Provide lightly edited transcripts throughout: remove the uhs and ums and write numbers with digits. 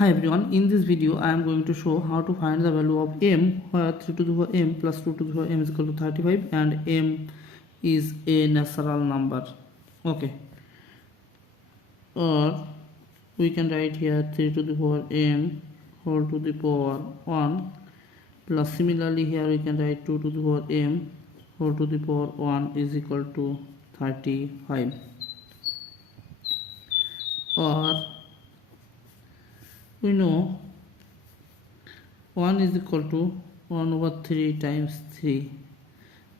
Hi everyone, in this video I am going to show how to find the value of m where 3 to the power m plus 2 to the power m is equal to 35 and m is a natural number. Okay, or we can write here 3 to the power m whole to the power 1 plus similarly here we can write 2 to the power m whole to the power 1 is equal to 35, or we know 1 is equal to 1 over 3 times 3.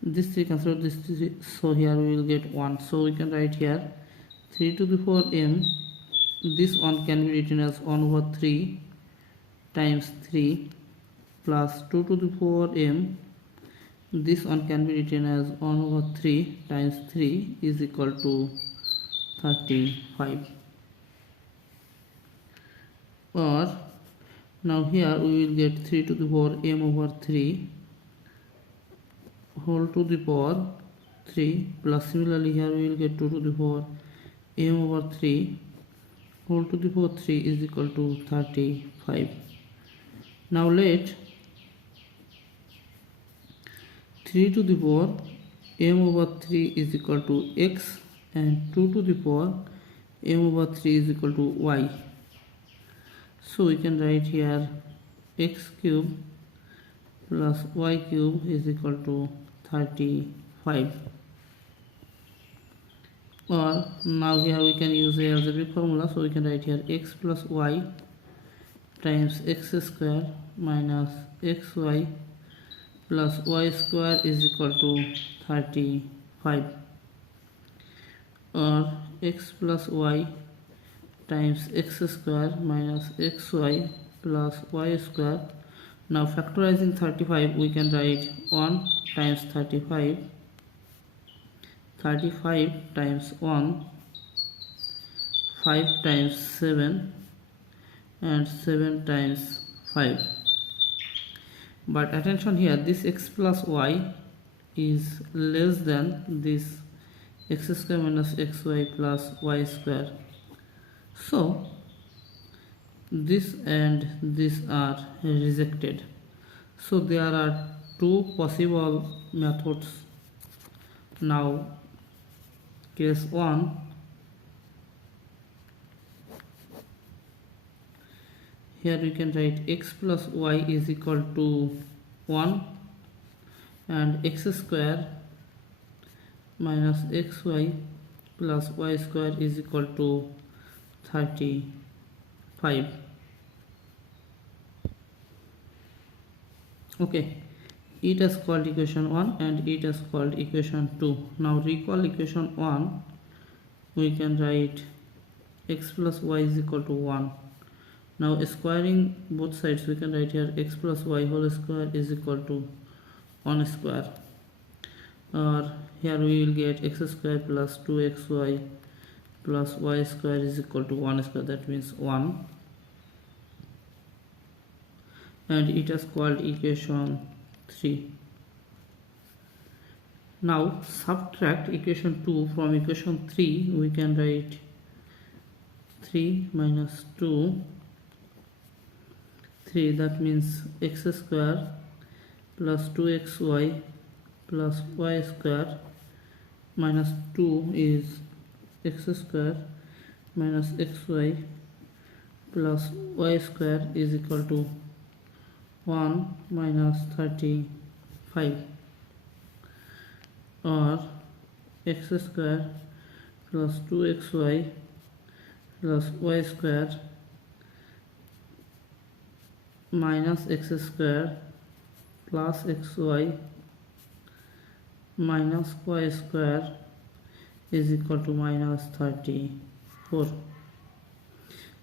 This 3 cancel out this 3, so here we will get 1. So we can write here 3 to the power m. This 1 can be written as 1 over 3 times 3 plus 2 to the power m. This 1 can be written as 1 over 3 times 3 is equal to 35. Or now here we will get 3 to the power m over 3 whole to the power 3 plus similarly here we will get 2 to the power m over 3 whole to the power 3 is equal to 35. Now let 3 to the power m over 3 is equal to x and 2 to the power m over 3 is equal to y. So we can write here x cube plus y cube is equal to 35. Or now here we can use the algebraic formula, so we can write here x plus y times x square minus xy plus y square is equal to 35, or x plus y times x square minus xy plus y square. Now factorizing 35 we can write 1 times 35, 35 times 1, 5 times 7 and 7 times 5. But attention here, this x plus y is less than this x square minus xy plus y square. So this and this are rejected. So there are two possible methods. Now case 1, here we can write x plus y is equal to 1 and x square minus xy plus y square is equal to 35. Okay, it is called equation 1 and it is called equation 2. Now recall equation 1, we can write x plus y is equal to 1. Now squaring both sides we can write here x plus y whole square is equal to 1 square, or here we will get x square plus 2xy plus y square is equal to 1 square, that means 1, and it is called equation 3. Now subtract equation 2 from equation 3, we can write 3 minus 2, 3, that means x square plus 2xy plus y square minus 2 is x square minus xy plus y square is equal to 1 minus 35, or x square plus 2xy plus y square minus x square plus xy minus y square is equal to minus 34.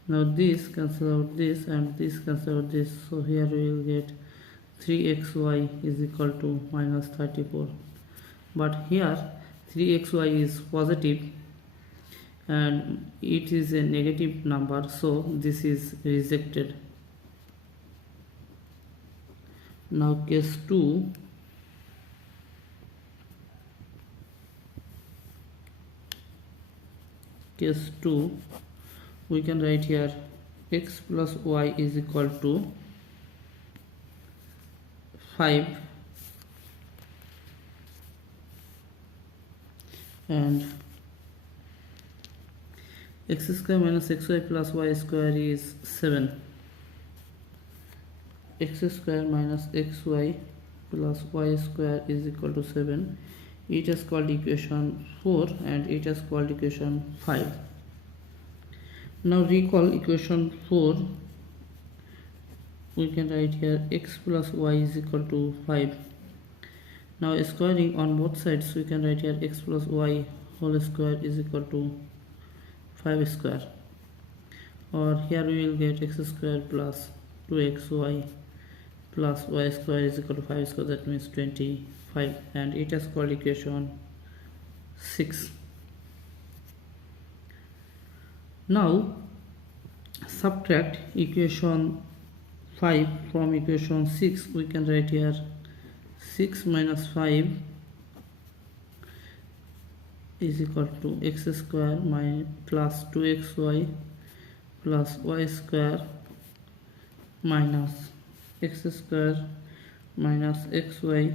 Now this cancel out this and this cancel out this, so here we will get 3xy is equal to minus 34. But here 3xy is positive and it is a negative number, so this is rejected. Now case 2, we can write here x plus y is equal to 5 and x square minus xy plus y square is 7. X square minus xy plus y square is equal to 7. It is called equation 4 and it is called equation 5. Now recall equation 4. We can write here x plus y is equal to 5. Now squaring on both sides, we can write here x plus y whole square is equal to 5 square, or here we will get x square plus 2xy plus y square is equal to 5 square, that means 25, and it is called equation 6. Now subtract equation 5 from equation 6. We can write here 6 minus 5 is equal to x square plus 2xy plus y square minus x square minus xy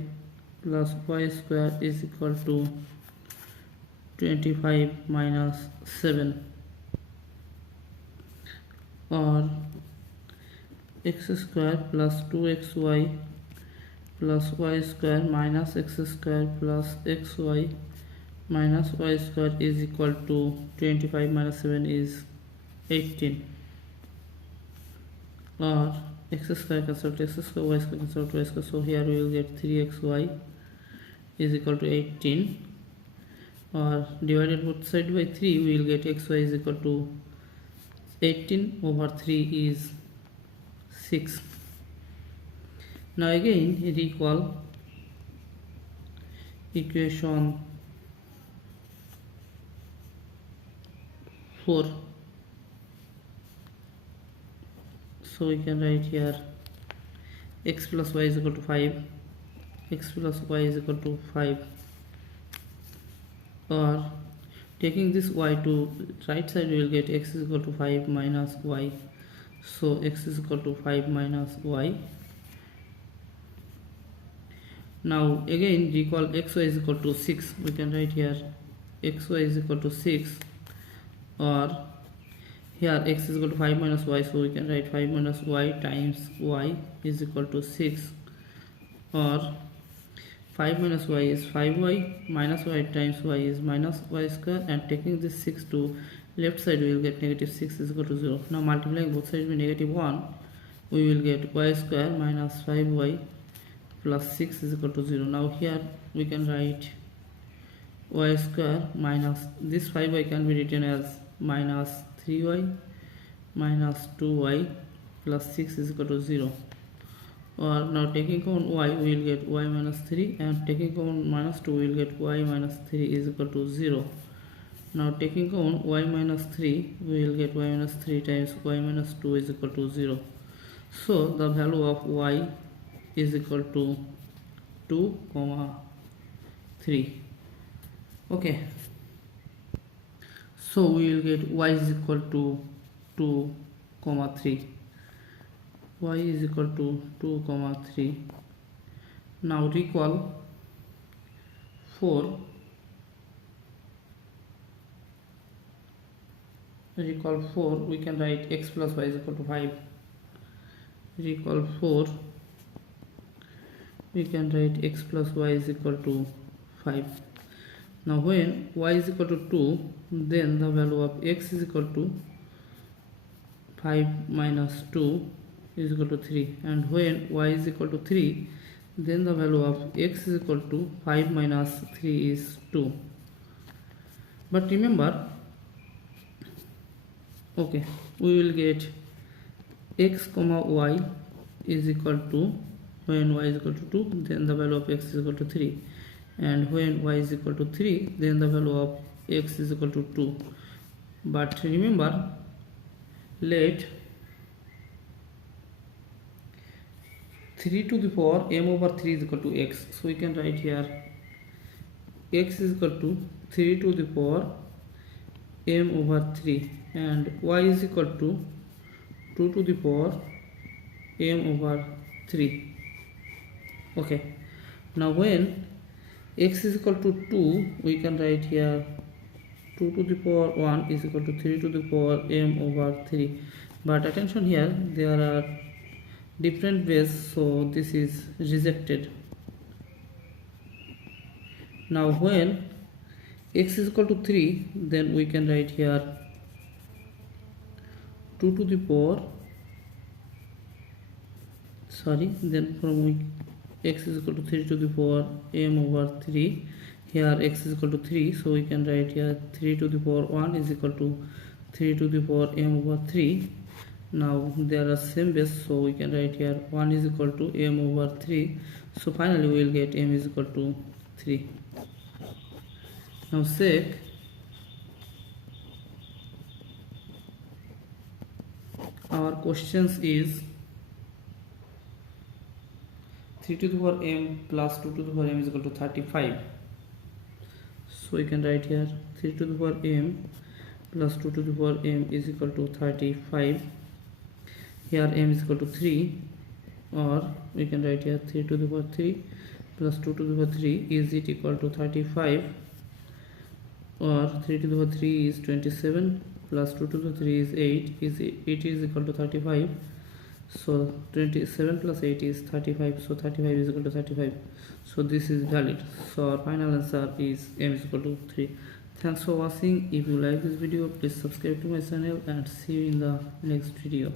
plus y square is equal to 25 minus 7, or x square plus 2xy plus y square minus x square plus xy minus y square is equal to 25 minus 7 is 18, or x square cancel x square, y square cancel y square, so here we will get 3xy is equal to 18, or divided both side by 3 we will get xy is equal to 18 over 3 is 6. Now again recall equation 4. So we can write here x plus y is equal to 5, x plus y is equal to 5, or taking this y to right side we will get x is equal to 5 minus y, so x is equal to 5 minus y. Now again recall xy is equal to 6. We can write here xy is equal to 6, or here x is equal to 5 minus y, so we can write 5 minus y times y is equal to 6, or 5 minus y is 5y minus y times y is minus y square, and taking this 6 to left side we will get negative 6 is equal to 0. Now multiplying both sides with negative 1 we will get y square minus 5y plus 6 is equal to 0. Now here we can write y square minus this 5y can be written as minus 3y minus 2y plus 6 is equal to 0, or now taking common y we will get y minus 3, and taking common minus 2 we will get y minus 3 is equal to 0. Now taking common y minus 3 we will get y minus 3 times y minus 2 is equal to 0. So the value of y is equal to 2, 3. Okay, so we will get y is equal to 2, 3. Y is equal to 2, 3. Now recall 4. Recall 4, we can write x plus y is equal to 5. Recall 4, we can write x plus y is equal to 5. Now when y is equal to 2, then the value of x is equal to 5 minus 2 is equal to 3, and when y is equal to 3, then the value of x is equal to 5 minus 3 is 2. But remember, okay, we will get x comma y is equal to, when y is equal to 2, then the value of x is equal to 3, and when y is equal to 3, then the value of x is equal to 2. But remember, let 3 to the power m over 3 is equal to x, so we can write here x is equal to 3 to the power m over 3, and y is equal to 2 to the power m over 3. Okay, now when x is equal to 2, we can write here 2 to the power 1 is equal to 3 to the power m over 3. But attention here, there are different ways, so this is rejected. Now when x is equal to 3, then we can write here 2 to the power, then from x is equal to 3 to the power m over 3. Here x is equal to 3, so we can write here 3 to the power 1 is equal to 3 to the power m over 3. Now there are same base, so we can write here 1 is equal to m over 3. So finally we will get m is equal to 3. Now check our questions is 3 to the power m plus 2 to the power m is equal to 35. So we can write here 3 to the power m plus 2 to the power m is equal to 35. Here m is equal to 3, or we can write here 3 to the power 3 plus 2 to the power 3 is it equal to 35, or 3 to the power 3 is 27 plus 2 to the 3 is 8, it is equal to 35. So 27 plus 8 is 35, so 35 is equal to 35, so this is valid. So our final answer is m is equal to 3. Thanks for watching. If you like this video, please subscribe to my channel and see you in the next video.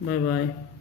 Bye bye.